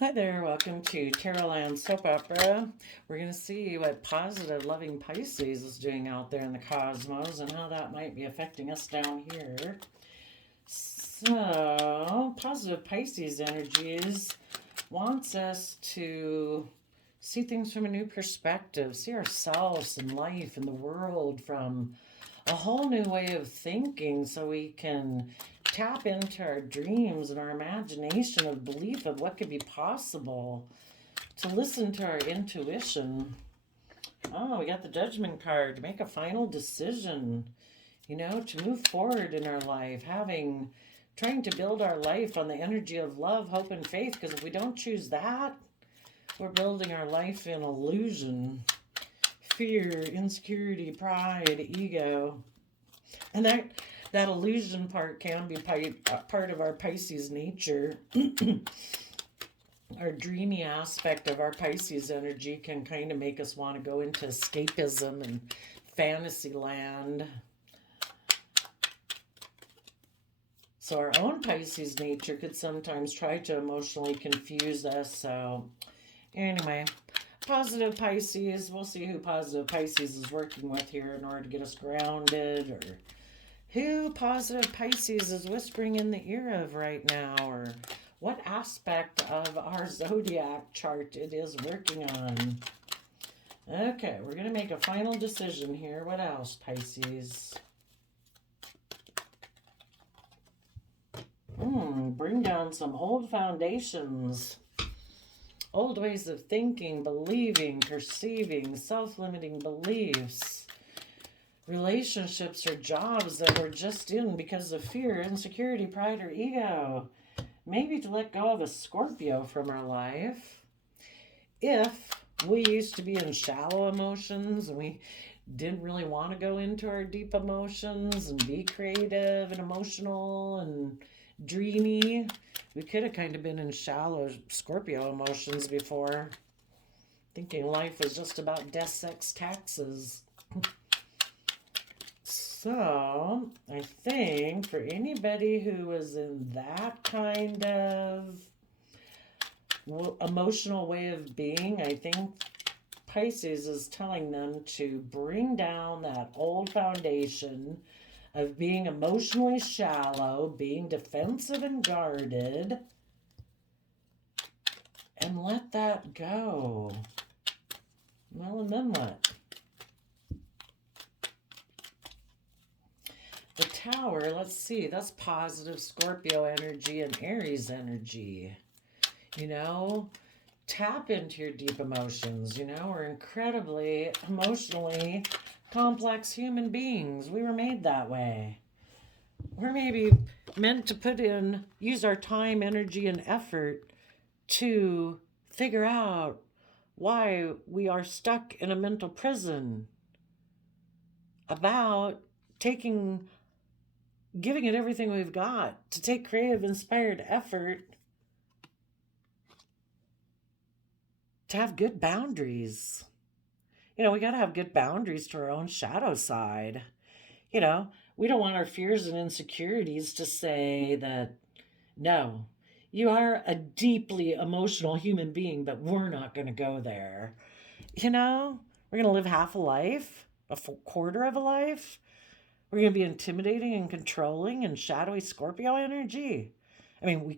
Hi there, welcome to Tarotland Soap Opera. We're going to see what positive, loving Pisces is doing out there in the cosmos and how that might be affecting us down here. So, positive Pisces energies wants us to see things from a new perspective, see ourselves and life and the world from a whole new way of thinking so we can tap into our dreams and our imagination of belief of what could be possible, to listen to our intuition. Oh, we got the judgment card, to make a final decision, to move forward in our life, trying to build our life on the energy of love, hope, and faith, because if we don't choose that, we're building our life in illusion, fear, insecurity, pride, ego. And that illusion part can be part of our Pisces nature. Our dreamy aspect of our Pisces energy can kind of make us want to go into escapism and fantasy land. So our own Pisces nature could sometimes try to emotionally confuse us. So anyway, positive Pisces, we'll see who positive Pisces is working with here in order to get us grounded, or who positive Pisces is whispering in the ear of right now, or what aspect of our zodiac chart it is working on. Okay, we're going to make a final decision here. What else, Pisces? Bring down some old foundations, old ways of thinking, believing, perceiving, self-limiting beliefs, relationships or jobs that we're just in because of fear, insecurity, pride, or ego. Maybe to let go of a Scorpio from our life. If we used to be in shallow emotions and we didn't really want to go into our deep emotions and be creative and emotional and dreamy, we could have kind of been in shallow Scorpio emotions before, thinking life was just about death, sex, taxes. So, I think for anybody who is in that kind of emotional way of being, I think Pisces is telling them to bring down that old foundation of being emotionally shallow, being defensive and guarded, and let that go. Well, and then what? The Tower, let's see, that's positive Scorpio energy and Aries energy. Tap into your deep emotions. We're incredibly emotionally complex human beings. We were made that way. We're maybe meant to use our time, energy, and effort to figure out why we are stuck in a mental prison, about giving it everything we've got, to take creative, inspired effort, to have good boundaries. We got to have good boundaries to our own shadow side. You know, we don't want our fears and insecurities to say that, no, you are a deeply emotional human being, but we're not going to go there. We're going to live half a life, a full quarter of a life. We're going to be intimidating and controlling and shadowy Scorpio energy. I mean, we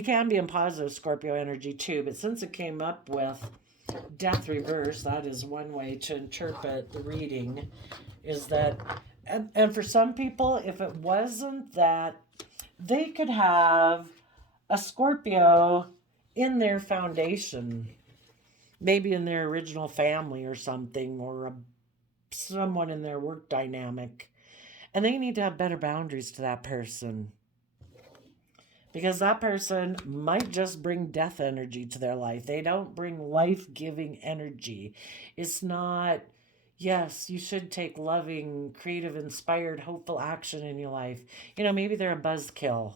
can be in positive Scorpio energy too, but since it came up with death reverse, that is one way to interpret the reading, is that, and for some people, if it wasn't that, they could have a Scorpio in their foundation, maybe in their original family or something, or someone in their work dynamic. And they need to have better boundaries to that person, because that person might just bring death energy to their life. They don't bring life-giving energy. It's not, yes, you should take loving, creative, inspired, hopeful action in your life. Maybe they're a buzzkill,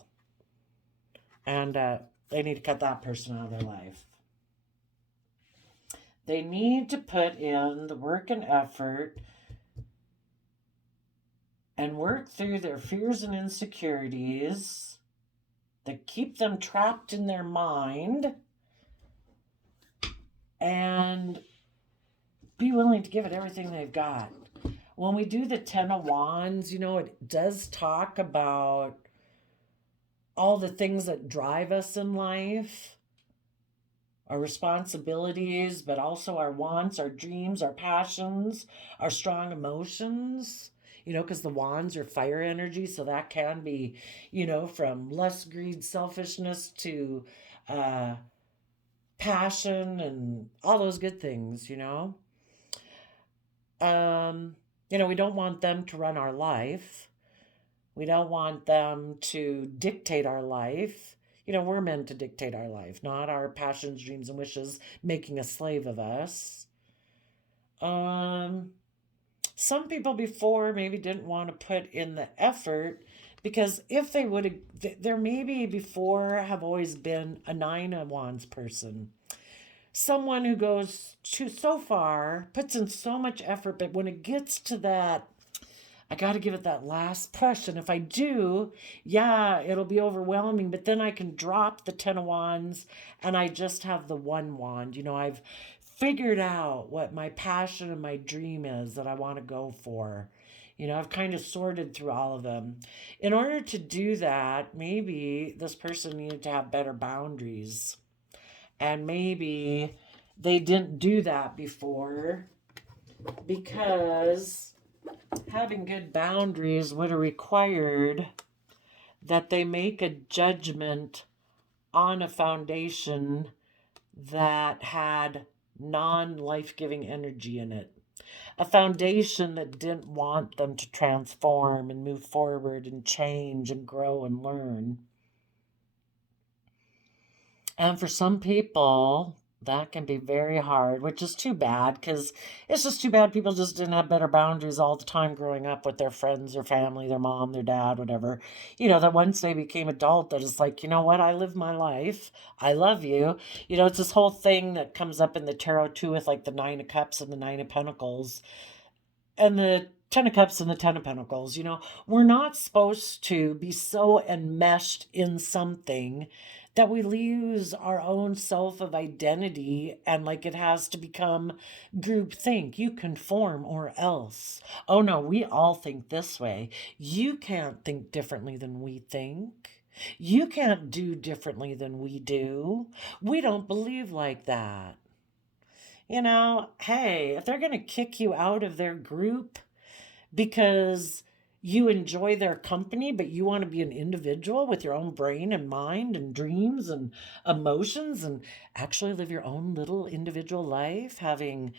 and they need to cut that person out of their life. They need to put in the work and effort and work through their fears and insecurities that keep them trapped in their mind, and be willing to give it everything they've got. When we do the Ten of Wands, it does talk about all the things that drive us in life, our responsibilities, but also our wants, our dreams, our passions, our strong emotions. Because the wands are fire energy, so that can be, from lust, greed, selfishness to uh, passion and all those good things. Um, we don't want them to run our life. We don't want them to dictate our life. We're meant to dictate our life, not our passions, dreams, and wishes making a slave of us. Um, some people before maybe didn't want to put in the effort because if they would have, there maybe before have always been a Nine of Wands person. Someone who goes to so far, puts in so much effort, but when it gets to that, I got to give it that last push. And if I do, yeah, it'll be overwhelming. But then I can drop the Ten of Wands and I just have the one wand. I've figured out what my passion and my dream is that I want to go for. I've kind of sorted through all of them. In order to do that, maybe this person needed to have better boundaries. And maybe they didn't do that before because having good boundaries would have required that they make a judgment on a foundation that had non-life giving energy in it. A foundation that didn't want them to transform and move forward and change and grow and learn. And for some people, that can be very hard, which is too bad because it's just too bad people just didn't have better boundaries all the time growing up with their friends, their family, their mom, their dad, whatever. That once they became adult, that it's like, you know what, I live my life. I love you. It's this whole thing that comes up in the tarot too with like the Nine of Cups and the Nine of Pentacles and the Ten of Cups and the Ten of Pentacles. We're not supposed to be so enmeshed in something that we lose our own self of identity and like it has to become group think. You conform or else. Oh no, we all think this way. You can't think differently than we think. You can't do differently than we do. We don't believe like that. Hey, if they're going to kick you out of their group because you enjoy their company, but you want to be an individual with your own brain and mind and dreams and emotions and actually live your own little individual life, having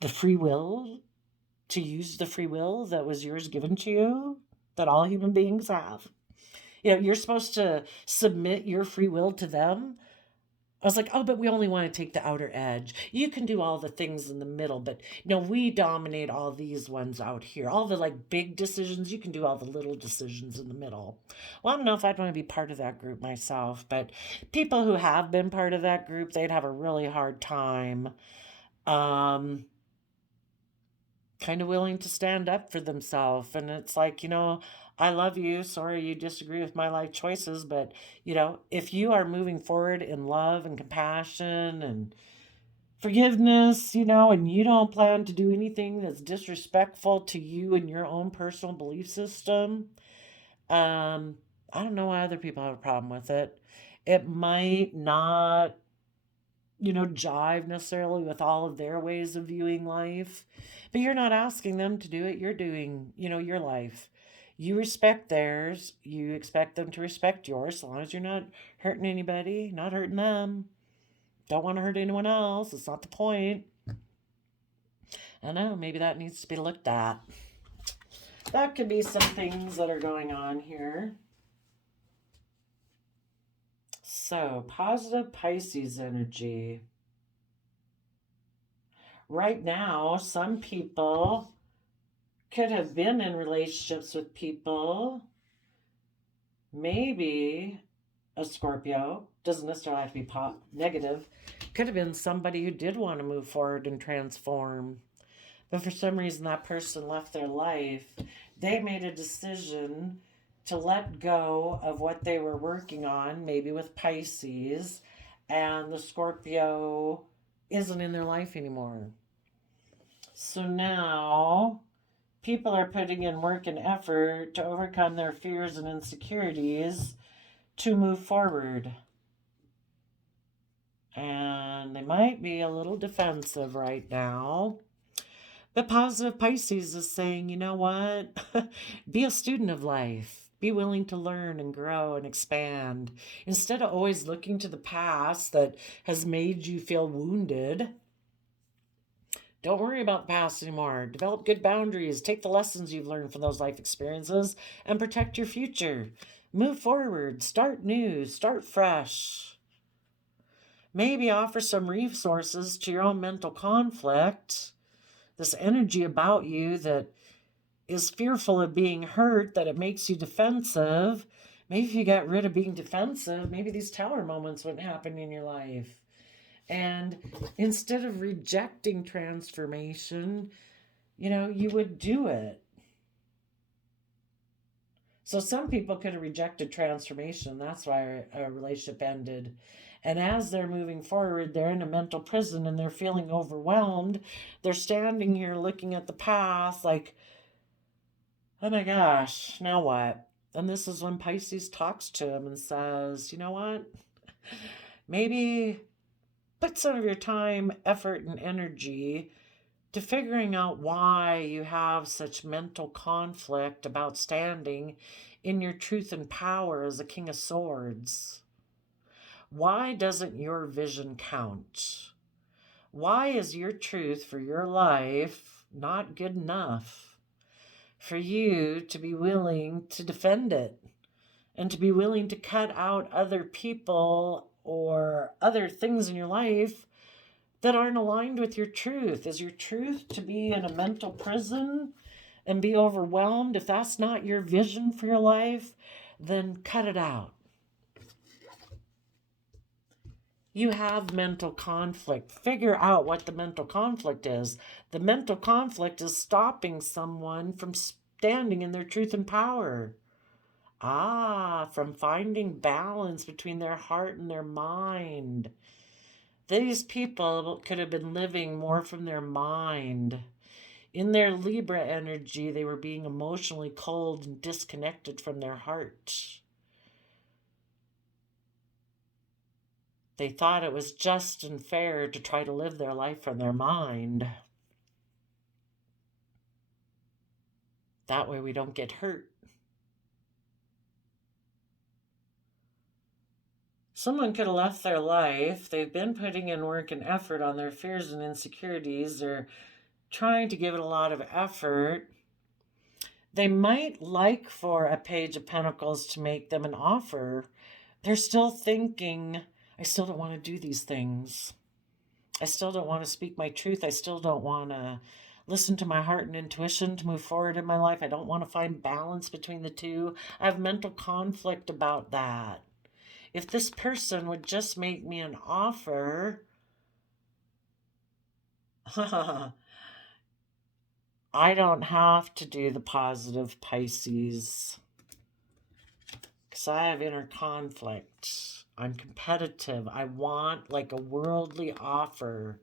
the free will to use the free will that was yours given to you, that all human beings have. You're supposed to submit your free will to them. I was like, oh, but we only want to take the outer edge. You can do all the things in the middle, but no, we dominate all these ones out here. All the like big decisions, you can do all the little decisions in the middle. Well, I don't know if I'd want to be part of that group myself, but people who have been part of that group, they'd have a really hard time kind of willing to stand up for themselves. And it's like, I love you. Sorry you disagree with my life choices. But, if you are moving forward in love and compassion and forgiveness, and you don't plan to do anything that's disrespectful to you and your own personal belief system, I don't know why other people have a problem with it. It might not jive necessarily with all of their ways of viewing life. But you're not asking them to do it. You're doing, your life. You respect theirs. You expect them to respect yours as long as you're not hurting anybody, not hurting them. Don't want to hurt anyone else. It's not the point. I know, maybe that needs to be looked at. That could be some things that are going on here. So, positive Pisces energy. Right now, some people could have been in relationships with people. Maybe a Scorpio, doesn't necessarily have to be negative. Could have been somebody who did want to move forward and transform. But for some reason, that person left their life. They made a decision to let go of what they were working on, maybe with Pisces, and the Scorpio isn't in their life anymore. So now people are putting in work and effort to overcome their fears and insecurities to move forward. And they might be a little defensive right now. But positive Pisces is saying, you know what? Be a student of life. Be willing to learn and grow and expand. Instead of always looking to the past that has made you feel wounded, don't worry about the past anymore. Develop good boundaries. Take the lessons you've learned from those life experiences and protect your future. Move forward. Start new. Start fresh. Maybe offer some resources to your own mental conflict. This energy about you that is fearful of being hurt, that it makes you defensive. Maybe if you got rid of being defensive, maybe these tower moments wouldn't happen in your life. And instead of rejecting transformation, you would do it. So some people could have rejected transformation. That's why a relationship ended. And as they're moving forward, they're in a mental prison and they're feeling overwhelmed. They're standing here looking at the path like, oh my gosh, now what? And this is when Pisces talks to him and says, you know what? Maybe put some of your time, effort, and energy to figuring out why you have such mental conflict about standing in your truth and power as a King of Swords. Why doesn't your vision count? Why is your truth for your life not good enough for you to be willing to defend it and to be willing to cut out other people or other things in your life that aren't aligned with your truth? Is your truth to be in a mental prison and be overwhelmed? If that's not your vision for your life, then cut it out. You have mental conflict. Figure out what the mental conflict is. The mental conflict is stopping someone from standing in their truth and power. From finding balance between their heart and their mind. These people could have been living more from their mind. In their Libra energy, they were being emotionally cold and disconnected from their heart. They thought it was just and fair to try to live their life from their mind. That way we don't get hurt. Someone could have left their life. They've been putting in work and effort on their fears and insecurities. They're trying to give it a lot of effort. They might like for a Page of Pentacles to make them an offer. They're still thinking, I still don't want to do these things. I still don't want to speak my truth. I still don't want to listen to my heart and intuition to move forward in my life. I don't want to find balance between the two. I have mental conflict about that. If this person would just make me an offer, I don't have to do the positive Pisces because I have inner conflict. I'm competitive. I want like a worldly offer.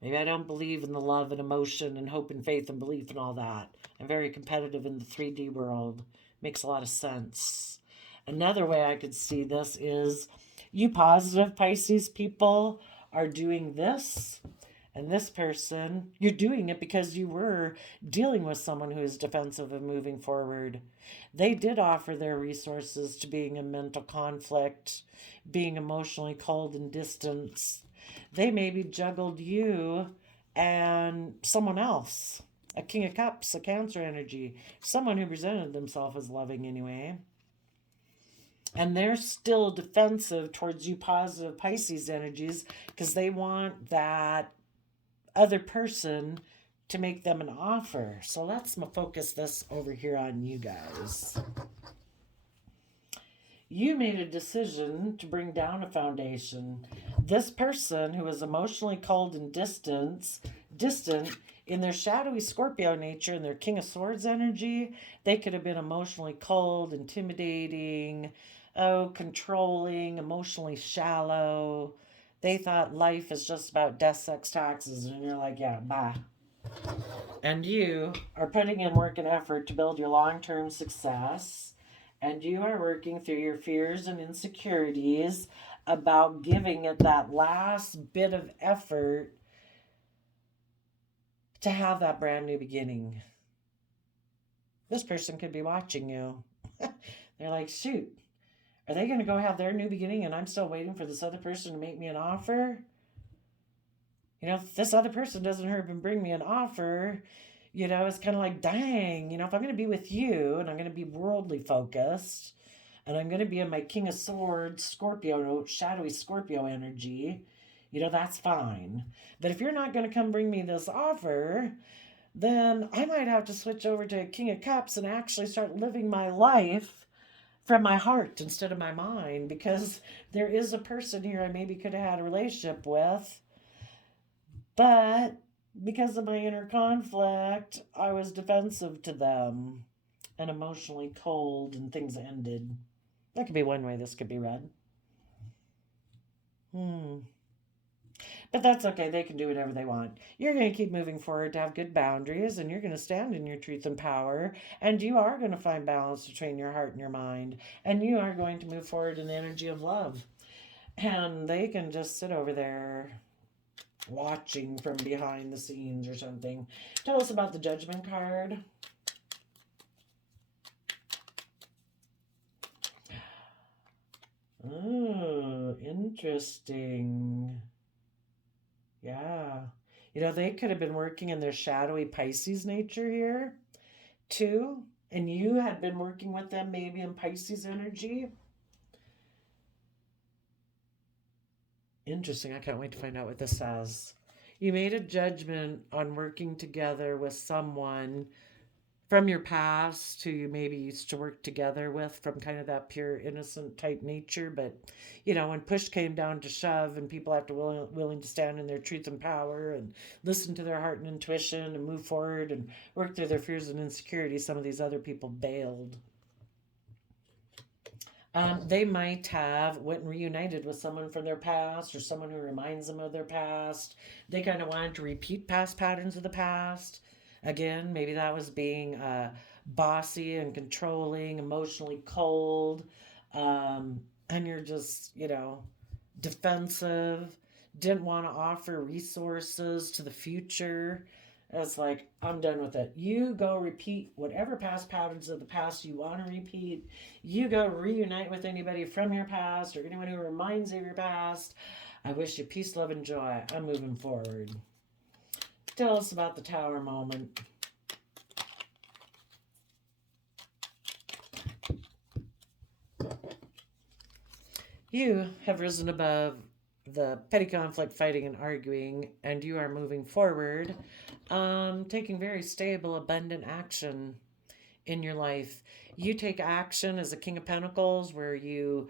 Maybe I don't believe in the love and emotion and hope and faith and belief and all that. I'm very competitive in the 3D world. Makes a lot of sense. Another way I could see this is you positive Pisces people are doing this, and this person, you're doing it because you were dealing with someone who is defensive and moving forward. They did offer their resources to being in mental conflict, being emotionally cold and distant. They maybe juggled you and someone else, a King of Cups, a Cancer energy, someone who presented themselves as loving anyway. And they're still defensive towards you positive Pisces energies because they want that other person to make them an offer. So let's focus this over here on you guys. You made a decision to bring down a foundation. This person who is emotionally cold and distant in their shadowy Scorpio nature and their King of Swords energy, they could have been emotionally cold, intimidating, controlling, emotionally shallow. They thought life is just about death, sex, taxes, and you're like, yeah, bye. And you are putting in work and effort to build your long term success. And you are working through your fears and insecurities about giving it that last bit of effort to have that brand new beginning. This person could be watching you. They're like, shoot, are they going to go have their new beginning and I'm still waiting for this other person to make me an offer? If this other person doesn't hurry up and bring me an offer, it's kind of like, dang, if I'm going to be with you and I'm going to be worldly focused and I'm going to be in my King of Swords, Scorpio, shadowy Scorpio energy, that's fine. But if you're not going to come bring me this offer, then I might have to switch over to King of Cups and actually start living my life from my heart instead of my mind, because there is a person here I maybe could have had a relationship with, but because of my inner conflict, I was defensive to them and emotionally cold, and things ended. That could be one way this could be read. But that's okay. They can do whatever they want. You're going to keep moving forward to have good boundaries, and you're going to stand in your truth and power, and you are going to find balance between your heart and your mind, and you are going to move forward in the energy of love. And they can just sit over there watching from behind the scenes or something. Tell us about the Judgment card. Oh, interesting. Yeah. They could have been working in their shadowy Pisces nature here too. And you had been working with them maybe in Pisces energy. Interesting. I can't wait to find out what this says. You made a judgment on working together with someone from your past who you maybe used to work together with from kind of that pure innocent type nature. But when push came down to shove and people have to willing to stand in their truth and power and listen to their heart and intuition and move forward and work through their fears and insecurities, some of these other people bailed. They might have went and reunited with someone from their past or someone who reminds them of their past. They kind of wanted to repeat past patterns of the past. Again, maybe that was being bossy and controlling, emotionally cold, and you're just, defensive, didn't want to offer resources to the future. It's like, I'm done with it. You go repeat whatever past patterns of the past you want to repeat. You go reunite with anybody from your past or anyone who reminds you of your past. I wish you peace, love, and joy. I'm moving forward. Tell us about the Tower moment. You have risen above the petty conflict, fighting, and arguing, and you are moving forward, taking very stable, abundant action in your life. You take action as a King of Pentacles, where you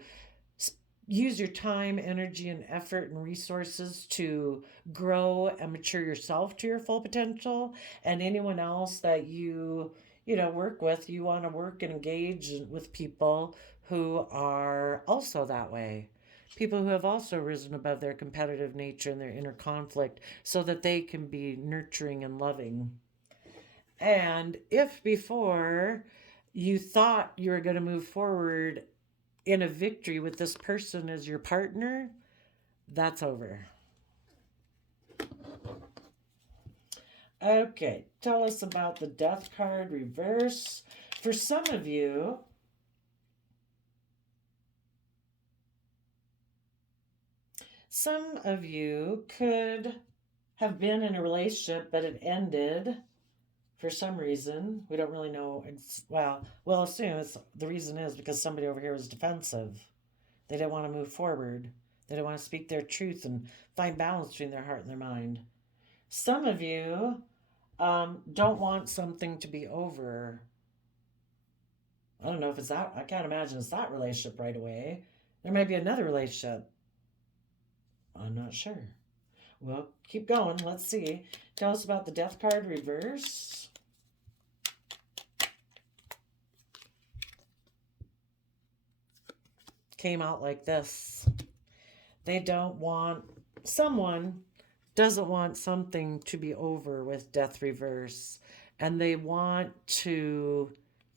use your time, energy, and effort and resources to grow and mature yourself to your full potential. And anyone else that you work with, you want to work and engage with people who are also that way. People who have also risen above their competitive nature and their inner conflict so that they can be nurturing and loving. And if before you thought you were going to move forward in a victory with this person as your partner, that's over. Okay, tell us about the Death card reverse. For some of you, could have been in a relationship, but it ended for some reason. We don't really know. We'll assume the reason is because somebody over here was defensive. They didn't want to move forward. They didn't want to speak their truth and find balance between their heart and their mind. Some of you don't want something to be over. I don't know if it's that. I can't imagine it's that relationship right away. There might be another relationship. I'm not sure. Well, keep going. Let's see. Tell us about the Death card reverse. Came out like this. They don't want someone doesn't want something to be over with death reverse, and they want to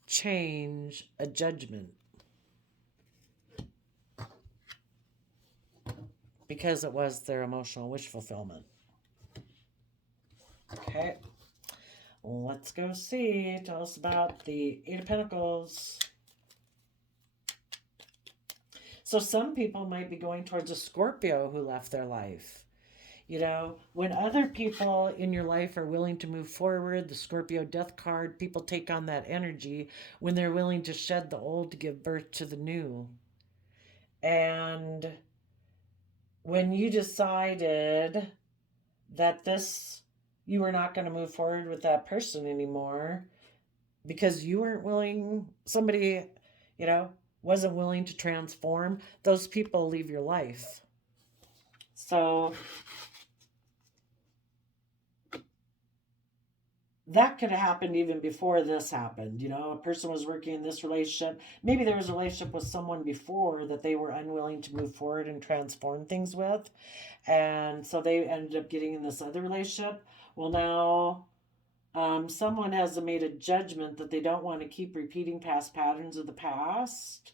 change a judgment because it was their emotional wish fulfillment. Okay, let's go see. Tell us about the Eight of Pentacles. So some people might be going towards a Scorpio who left their life. You know, when other people in your life are willing to move forward, the Scorpio death card, people take on that energy when they're willing to shed the old to give birth to the new. And when you decided that you were not going to move forward with that person anymore because you weren't willing, somebody, you know, wasn't willing to transform, those people leave your life. So that could have happened even before this happened. You know, a person was working in this relationship. Maybe there was a relationship with someone before that they were unwilling to move forward and transform things with. And so they ended up getting in this other relationship. Well, now someone has made a judgment that they don't want to keep repeating past patterns of the past,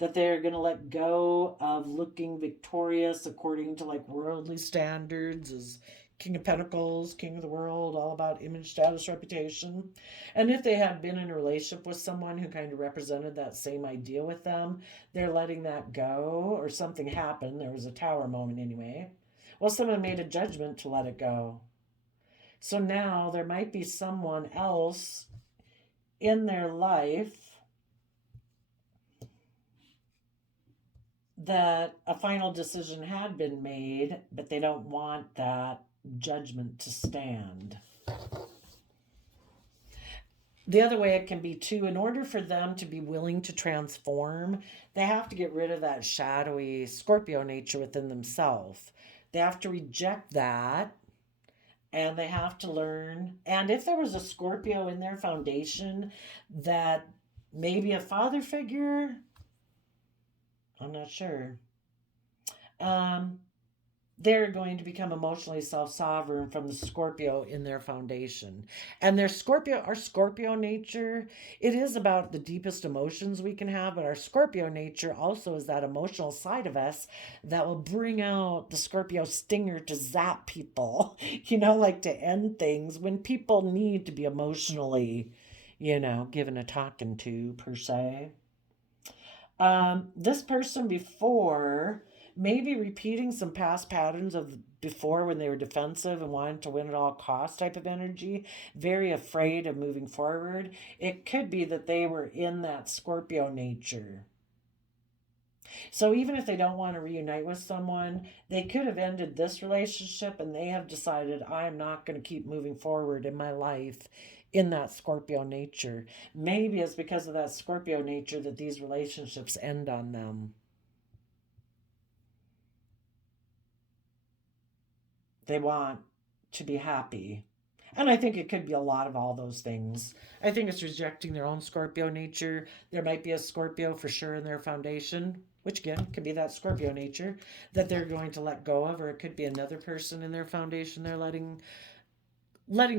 that they're going to let go of looking victorious according to like worldly standards as King of Pentacles, King of the World, all about image, status, reputation. And if they have been in a relationship with someone who kind of represented that same idea with them, they're letting that go, or something happened. There was a tower moment anyway. Well, someone made a judgment to let it go. So now there might be someone else in their life that a final decision had been made, but they don't want that judgment to stand. The other way it can be too, in order for them to be willing to transform, they have to get rid of that shadowy Scorpio nature within themselves. They have to reject that, and they have to learn. And if there was a Scorpio in their foundation that maybe a father figure, I'm not sure. They're going to become emotionally self-sovereign from the Scorpio in their foundation. And our Scorpio nature, it is about the deepest emotions we can have, but our Scorpio nature also is that emotional side of us that will bring out the Scorpio stinger to zap people, like to end things when people need to be emotionally, given a talking to, per se. This person before maybe repeating some past patterns of before when they were defensive and wanted to win at all costs type of energy, very afraid of moving forward. It could be that they were in that Scorpio nature. So even if they don't want to reunite with someone, they could have ended this relationship and they have decided, I'm not going to keep moving forward in my life in that Scorpio nature. Maybe it's because of that Scorpio nature that these relationships end on them. They want to be happy. And I think it could be a lot of all those things. I think it's rejecting their own Scorpio nature. There might be a Scorpio for sure in their foundation, which again could be that Scorpio nature that they're going to let go of, or it could be another person in their foundation they're letting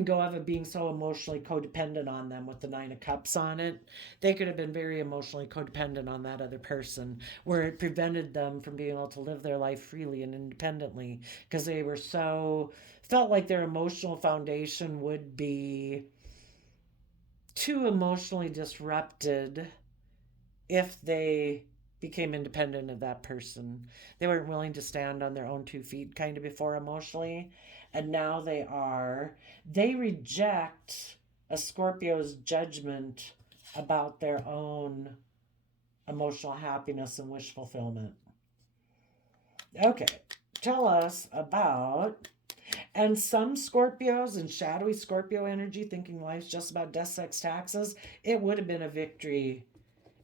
go of it, being so emotionally codependent on them with the Nine of Cups on it. They could have been very emotionally codependent on that other person, where it prevented them from being able to live their life freely and independently because they were felt like their emotional foundation would be too emotionally disrupted if they became independent of that person. They weren't willing to stand on their own 2 feet kind of before emotionally, and now they are. They reject a Scorpio's judgment about their own emotional happiness and wish fulfillment. Okay, tell us about. And some Scorpios and shadowy Scorpio energy thinking life's just about death, sex, taxes, it would have been a victory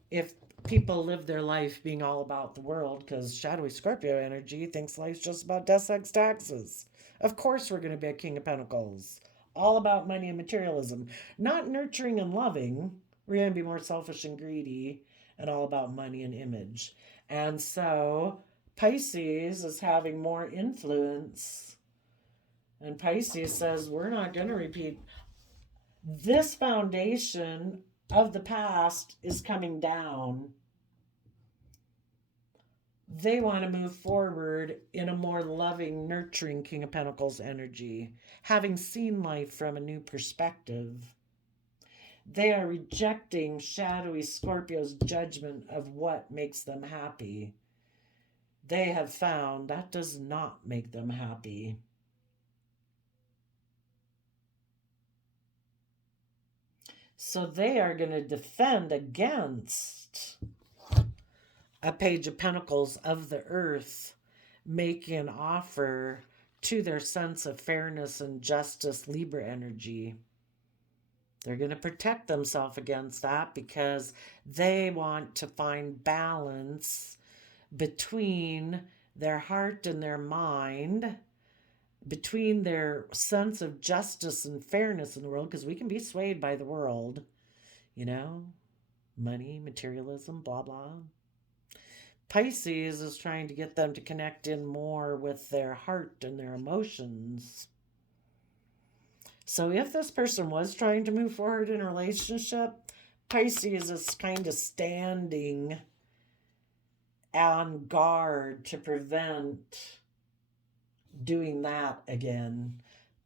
if people live their life being all about the world, because shadowy Scorpio energy thinks life's just about death, sex, taxes. Of course, we're going to be a King of Pentacles. All about money and materialism. Not nurturing and loving. We're going to be more selfish and greedy and all about money and image. And so Pisces is having more influence. And Pisces says, we're not going to repeat. This foundation of the past is coming down. They want to move forward in a more loving, nurturing King of Pentacles energy, having seen life from a new perspective. They are rejecting shadowy Scorpio's judgment of what makes them happy. They have found that does not make them happy. So they are going to defend against a Page of Pentacles of the Earth making an offer to their sense of fairness and justice, Libra energy. They're going to protect themselves against that because they want to find balance between their heart and their mind, between their sense of justice and fairness in the world, because we can be swayed by the world, money, materialism, blah, blah. Pisces is trying to get them to connect in more with their heart and their emotions. So if this person was trying to move forward in a relationship, Pisces is kind of standing on guard to prevent doing that again.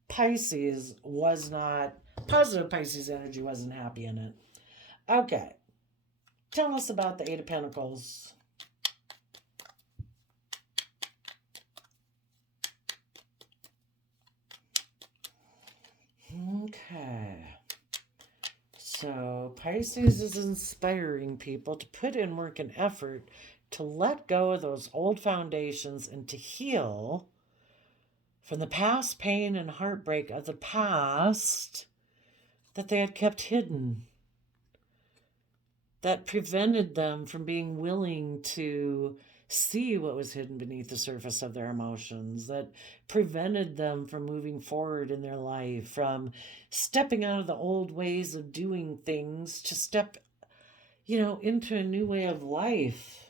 Pisces was not, positive Pisces energy wasn't happy in it. Okay. Tell us about the Eight of Pentacles. Okay. So Pisces is inspiring people to put in work and effort to let go of those old foundations and to heal from the past pain and heartbreak of the past that they had kept hidden, that prevented them from being willing to see what was hidden beneath the surface of their emotions, that prevented them from moving forward in their life, from stepping out of the old ways of doing things to step, into a new way of life.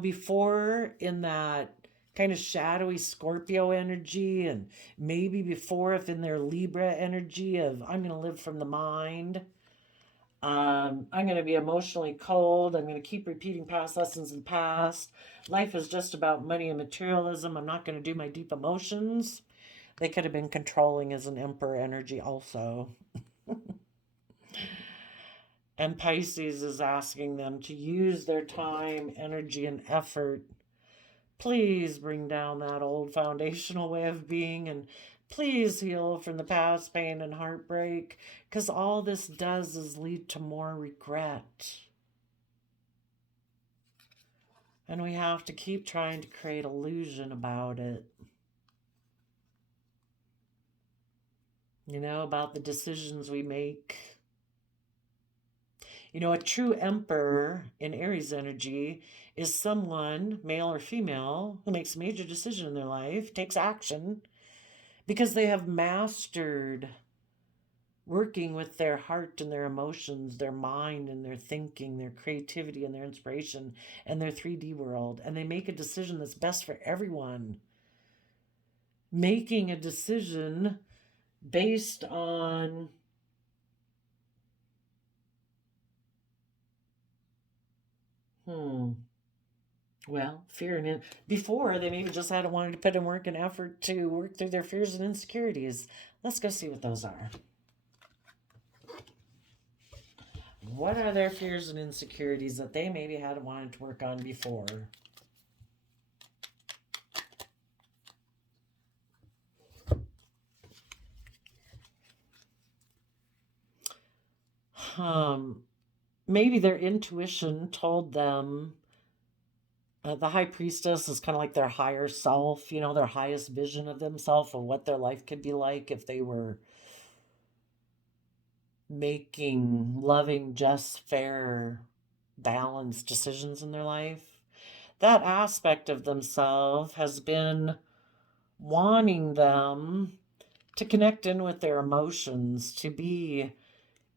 Before in that kind of shadowy Scorpio energy, and maybe before if in their Libra energy of I'm going to live from the mind. I'm going to be emotionally cold. I'm going to keep repeating past lessons in the past. Life is just about money and materialism. I'm not going to do my deep emotions. They could have been controlling as an Emperor energy also. And Pisces is asking them to use their time, energy, and effort. Please bring down that old foundational way of being and please heal from the past pain and heartbreak, because all this does is lead to more regret. And we have to keep trying to create illusion about it. About the decisions we make. A true emperor in Aries energy is someone, male or female, who makes a major decision in their life, takes action, because they have mastered working with their heart and their emotions, their mind and their thinking, their creativity and their inspiration, and their 3D world. And they make a decision that's best for everyone. Making a decision based on fear and before they maybe just hadn't wanted to put in work and effort to work through their fears and insecurities. Let's go see what those are. What are their fears and insecurities that they maybe hadn't wanted to work on before? Maybe their intuition told them the High Priestess is kind of like their higher self, their highest vision of themselves, of what their life could be like if they were making loving, just, fair, balanced decisions in their life. That aspect of themselves has been wanting them to connect in with their emotions, to be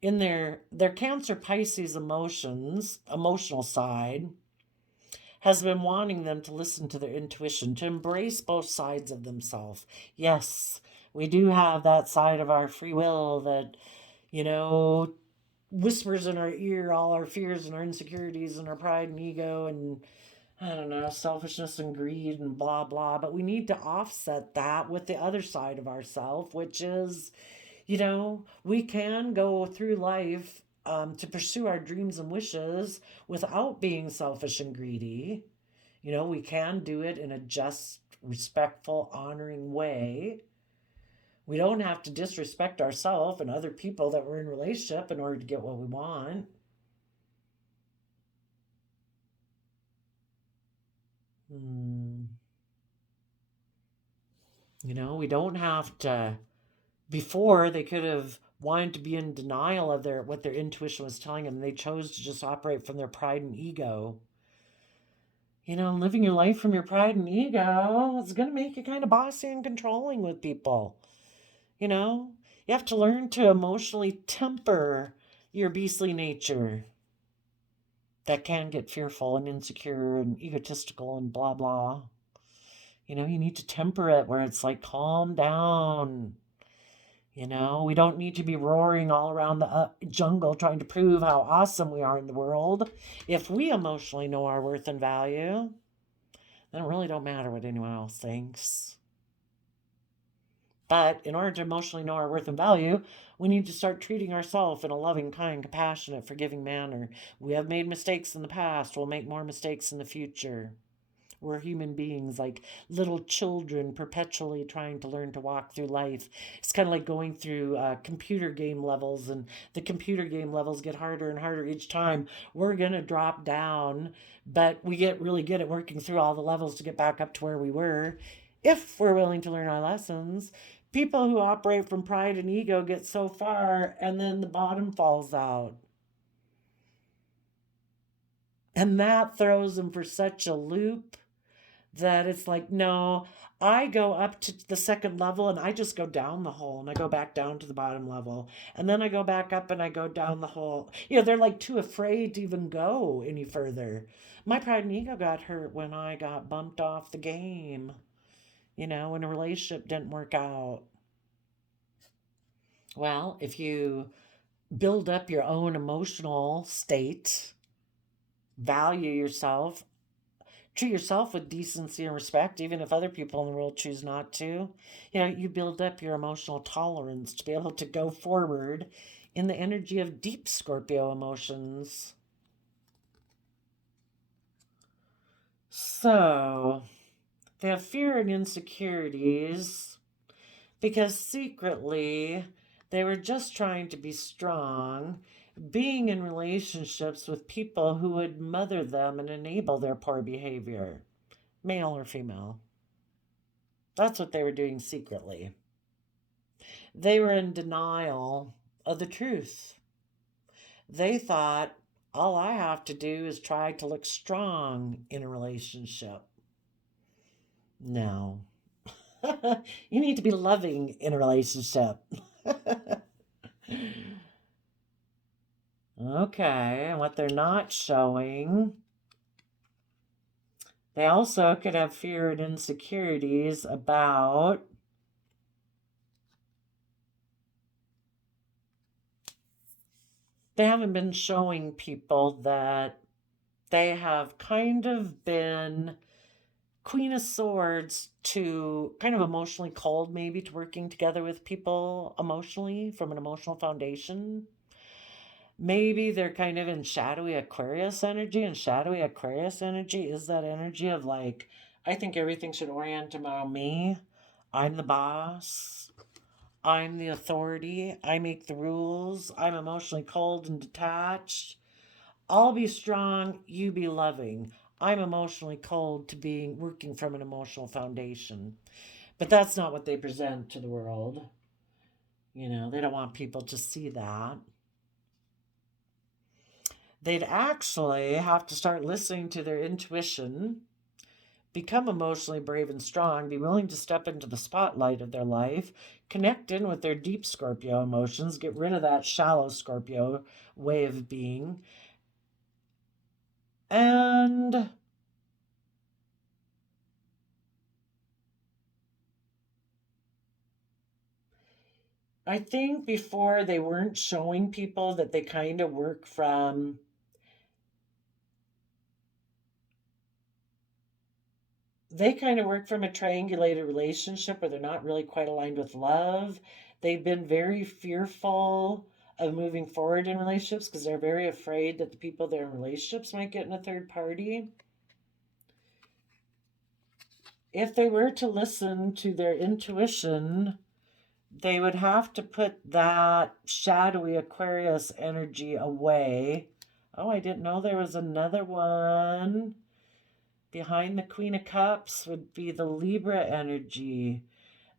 in their Cancer Pisces emotional side, has been wanting them to listen to their intuition, to embrace both sides of themselves. Yes, we do have that side of our free will that, you know, whispers in our ear all our fears and our insecurities and our pride and ego and, I don't know, selfishness and greed and blah, blah. But we need to offset that with the other side of ourself, which is, we can go through life to pursue our dreams and wishes without being selfish and greedy. We can do it in a just, respectful, honoring way. We don't have to disrespect ourselves and other people that we're in relationship in order to get what we want. Hmm. We don't have to. Before, they could have wanted to be in denial of what their intuition was telling them. They chose to just operate from their pride and ego. Living your life from your pride and ego is going to make you kind of bossy and controlling with people. You have to learn to emotionally temper your beastly nature that can get fearful and insecure and egotistical and blah, blah. You need to temper it where it's like, calm down. We don't need to be roaring all around the jungle trying to prove how awesome we are in the world. If we emotionally know our worth and value, then it really don't matter what anyone else thinks. But in order to emotionally know our worth and value, we need to start treating ourselves in a loving, kind, compassionate, forgiving manner. We have made mistakes in the past. We'll make more mistakes in the future. We're human beings, like little children, perpetually trying to learn to walk through life. It's kind of like going through computer game levels, and the computer game levels get harder and harder each time. We're going to drop down, but we get really good at working through all the levels to get back up to where we were if we're willing to learn our lessons. People who operate from pride and ego get so far, and then the bottom falls out. And that throws them for such a loop that it's like, no, I go up to the second level and I just go down the hole and I go back down to the bottom level. And then I go back up and I go down the hole. They're like too afraid to even go any further. My pride and ego got hurt when I got bumped off the game, when a relationship didn't work out. Well, if you build up your own emotional state, value yourself, treat yourself with decency and respect, even if other people in the world choose not to. You build up your emotional tolerance to be able to go forward in the energy of deep Scorpio emotions. So, they have fear and insecurities because secretly they were just trying to be strong, being in relationships with people who would mother them and enable their poor behavior, male or female. That's what they were doing secretly. They were in denial of the truth. They thought, all I have to do is try to look strong in a relationship. No. You need to be loving in a relationship. Okay, and what they're not showing, they also could have fear and insecurities about they haven't been showing people that they have kind of been Queen of Swords to kind of emotionally cold, maybe, to working together with people emotionally from an emotional foundation. Maybe they're kind of in shadowy Aquarius energy, and shadowy Aquarius energy is that energy of like, I think everything should orient around me. I'm the boss. I'm the authority. I make the rules. I'm emotionally cold and detached. I'll be strong. You be loving. I'm emotionally cold to being working from an emotional foundation. But that's not what they present to the world. They don't want people to see that. They'd actually have to start listening to their intuition, become emotionally brave and strong, be willing to step into the spotlight of their life, connect in with their deep Scorpio emotions, get rid of that shallow Scorpio way of being, and I think before they weren't showing people that they kind of work from a triangulated relationship where they're not really quite aligned with love. They've been very fearful of moving forward in relationships because they're very afraid that the people they're in relationships might get in a third party. If they were to listen to their intuition, they would have to put that shadowy Aquarius energy away. Oh, I didn't know there was another one. Behind the Queen of Cups would be the Libra energy.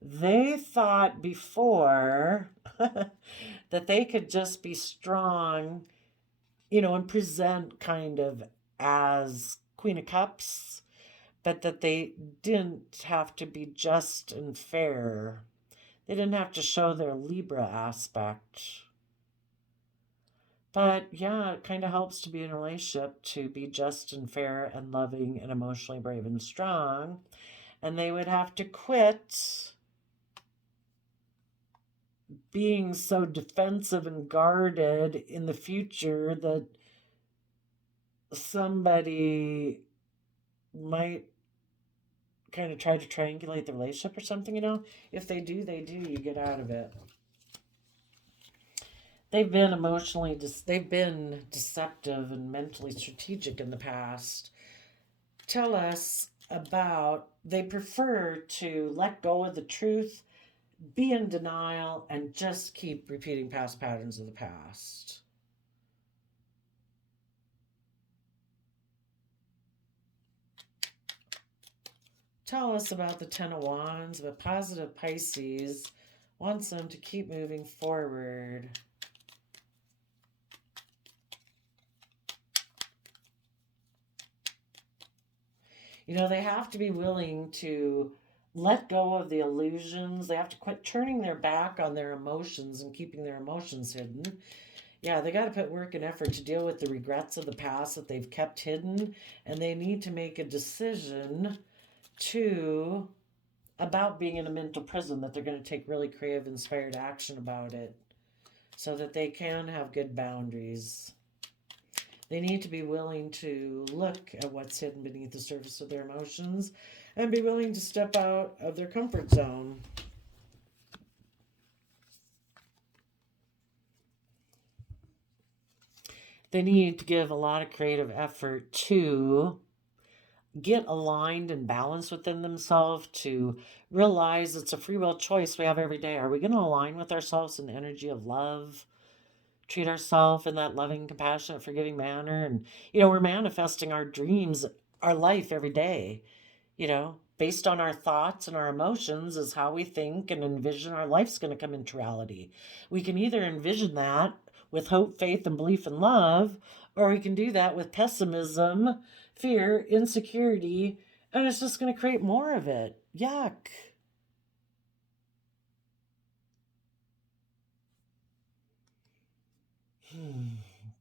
They thought before that they could just be strong, and present kind of as Queen of Cups, but that they didn't have to be just and fair. They didn't have to show their Libra aspect. But yeah, it kind of helps to be in a relationship to be just and fair and loving and emotionally brave and strong. And they would have to quit being so defensive and guarded in the future that somebody might kind of try to triangulate the relationship or something. If they do, they do. You get out of it. They've been deceptive and mentally strategic in the past. Tell us about, they prefer to let go of the truth, be in denial, and just keep repeating past patterns of the past. Tell us about the Ten of Wands. A positive Pisces wants them to keep moving forward. They have to be willing to let go of the illusions. They have to quit turning their back on their emotions and keeping their emotions hidden. Yeah, they got to put work and effort to deal with the regrets of the past that they've kept hidden. And they need to make a decision to about being in a mental prison, that they're going to take really creative, inspired action about it so that they can have good boundaries. They need to be willing to look at what's hidden beneath the surface of their emotions and be willing to step out of their comfort zone. They need to give a lot of creative effort to get aligned and balanced within themselves, to realize it's a free will choice we have every day. Are we going to align with ourselves in the energy of love? Treat ourselves in that loving, compassionate, forgiving manner. And, we're manifesting our dreams, our life every day. Based on our thoughts and our emotions is how we think and envision our life's going to come into reality. We can either envision that with hope, faith, and belief in love, or we can do that with pessimism, fear, insecurity, and it's just going to create more of it. Yuck.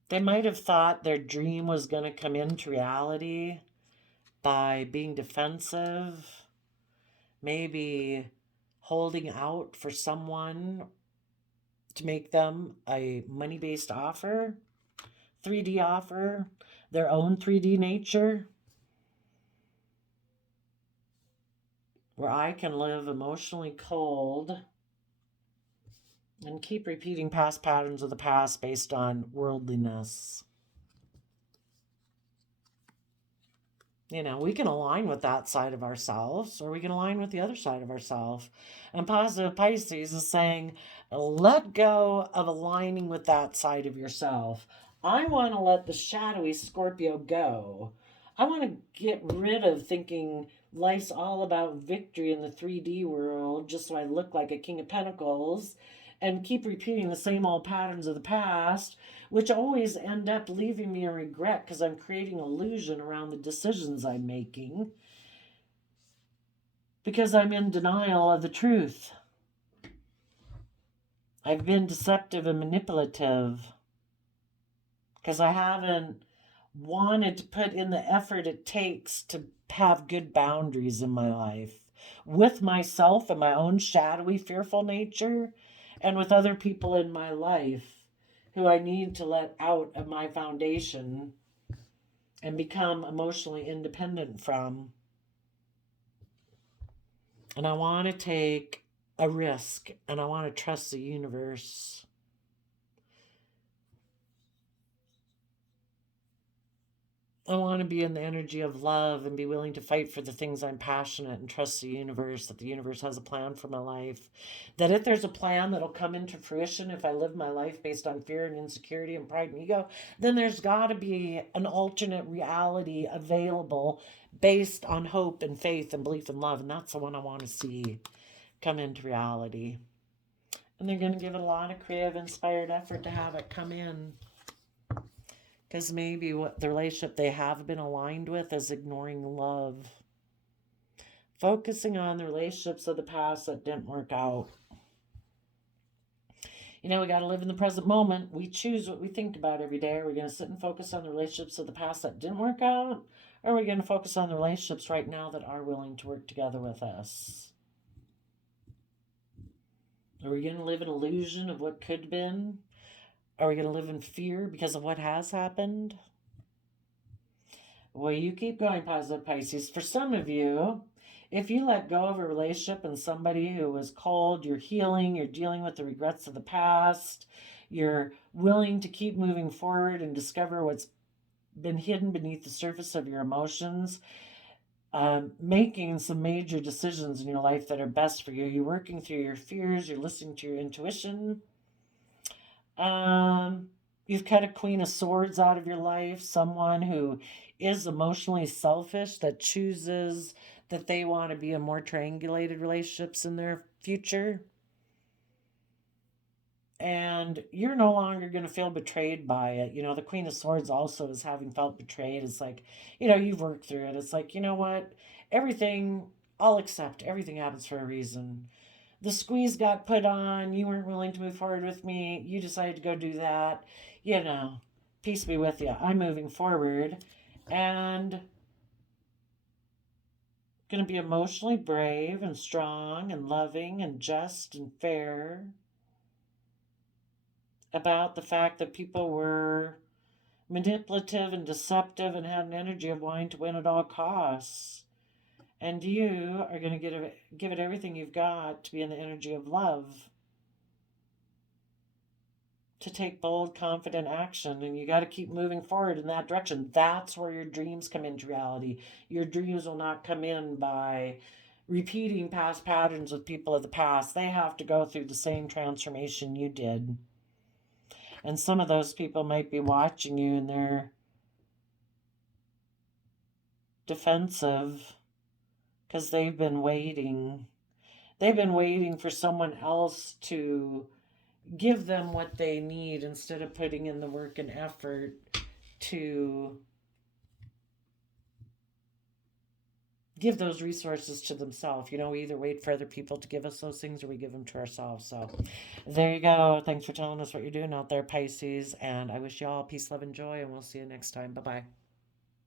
They might have thought their dream was going to come into reality by being defensive, maybe holding out for someone to make them a money based offer, 3D offer, their own 3D nature, where I can live emotionally cold and keep repeating past patterns of the past based on worldliness. We can align with that side of ourselves, or we can align with the other side of ourselves. And positive Pisces is saying, let go of aligning with that side of yourself. I want to let the shadowy Scorpio go. I want to get rid of thinking life's all about victory in the 3D world just so I look like a King of Pentacles and keep repeating the same old patterns of the past, which always end up leaving me in regret because I'm creating illusion around the decisions I'm making because I'm in denial of the truth. I've been deceptive and manipulative because I haven't wanted to put in the effort it takes to have good boundaries in my life with myself and my own shadowy, fearful nature, and with other people in my life who I need to let out of my foundation and become emotionally independent from. And I want to take a risk, and I want to trust the universe. I want to be in the energy of love and be willing to fight for the things I'm passionate and trust the universe, that the universe has a plan for my life. That if there's a plan that'll come into fruition, if I live my life based on fear and insecurity and pride and ego, then there's got to be an alternate reality available based on hope and faith and belief and love. And that's the one I want to see come into reality. And they're going to give it a lot of creative, inspired effort to have it come in. Because maybe what the relationship they have been aligned with is ignoring love. Focusing on the relationships of the past that didn't work out. We got to live in the present moment. We choose what we think about every day. Are we going to sit and focus on the relationships of the past that didn't work out? Or are we going to focus on the relationships right now that are willing to work together with us? Are we going to live an illusion of what could have been? Are we going to live in fear because of what has happened? Well, you keep going, positive Pisces. For some of you, if you let go of a relationship and somebody who was cold, you're healing, you're dealing with the regrets of the past, you're willing to keep moving forward and discover what's been hidden beneath the surface of your emotions, making some major decisions in your life that are best for you. You're working through your fears, you're listening to your intuition. You've cut a Queen of Swords out of your life, someone who is emotionally selfish, that chooses that they want to be in more triangulated relationships in their future. And you're no longer going to feel betrayed by it. The Queen of Swords also is having felt betrayed. It's like, you've worked through it. It's like, you know what? Everything, I'll accept. Everything happens for a reason. The squeeze got put on. You weren't willing to move forward with me. You decided to go do that. Peace be with you. I'm moving forward and going to be emotionally brave and strong and loving and just and fair about the fact that people were manipulative and deceptive and had an energy of wanting to win at all costs. And you are going to give it everything you've got to be in the energy of love, to take bold, confident action. And you got to keep moving forward in that direction. That's where your dreams come into reality. Your dreams will not come in by repeating past patterns with people of the past. They have to go through the same transformation you did. And some of those people might be watching you and they're defensive because they've been waiting. They've been waiting for someone else to give them what they need instead of putting in the work and effort to give those resources to themselves. We either wait for other people to give us those things or we give them to ourselves. So there you go. Thanks for telling us what you're doing out there, Pisces. And I wish you all peace, love, and joy. And we'll see you next time. Bye-bye.